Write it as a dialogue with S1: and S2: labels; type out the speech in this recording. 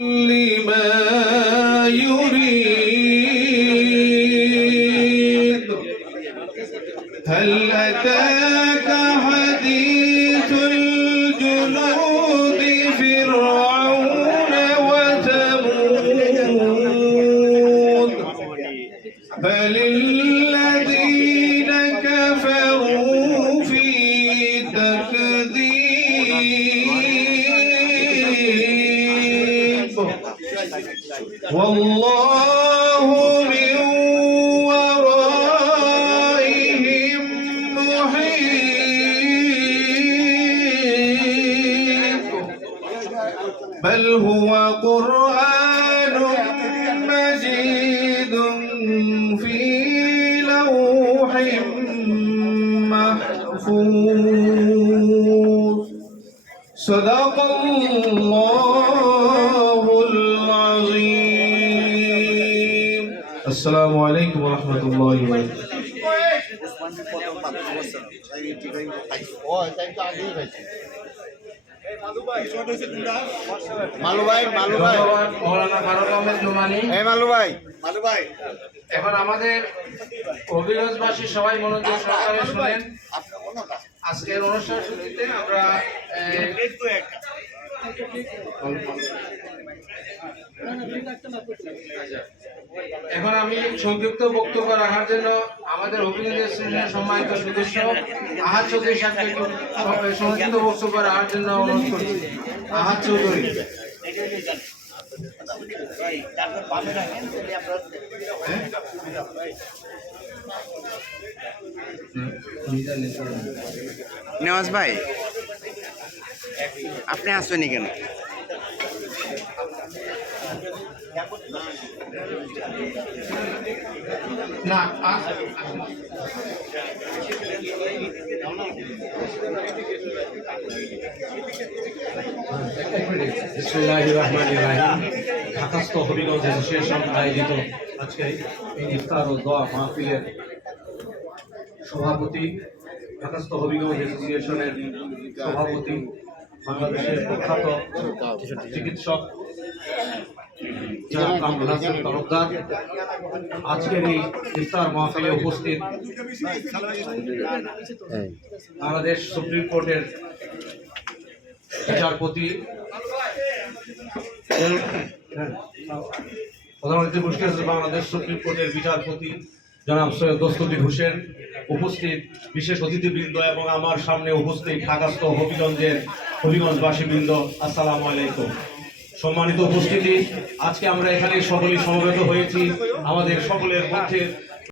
S1: لما يريد. هل أتاك حديث الجنود فرعون وثمود؟ بل والله من ورائهم محيط. بل هو قرآن مجيد في لوح محفوظ. صدق الله আসসালামু আলাইকুম রহমতুল্লাহ
S2: মালু
S1: এখন আমাদের অভিরোধবাসী সবাই মনোযোগ সহকারে শুনেন। আজকের অনুষ্ঠান আমরা এখন আমি সংক্ষিপ্ত বক্তব্য রাখার জন্য আমাদের অভিনন্দন সম্মানিত সদস্য আহাত চৌধুরী একটু সংক্ষিপ্ত বক্তব্য রাখার জন্য অনুরোধ করছি। আহাত চৌধুরী।
S2: নেওয়াজ ভাই, আপনি আসবেনি কেন?
S1: না
S3: ঢাকাস্থ হবিগঞ্জ অ্যাসোসিয়েশন আয়োজিত আজকে এই দোয়া মাহফিলের সভাপতি, ঢাকাস্থ হবিগঞ্জ অ্যাসোসিয়েশনের সভাপতি, বাংলাদেশের প্রখ্যাত চিকিৎসক হাসান তরফদার আজকের এই ইফতার মাহফিলে উপস্থিত বাংলাদেশ সুপ্রিম কোর্টের বিচারপতি প্রধানমন্ত্রী মুশকিল বাংলাদেশ সুপ্রিম কোর্টের বিচারপতি জনাব সৈয়দ দস্তগীর হোসেন উপস্থিত বিশেষ অতিথিবৃন্দ এবং আমার সামনে উপস্থিত ঢাকাস্থ হবিগঞ্জের হবিগঞ্জবাসী বৃন্দ আসসালামু আলাইকুম। সম্মানিত উপস্থিতি। আজকে আমরা এখানে সকলেই সমবেত হয়েছি। আমাদের সকলের মধ্যে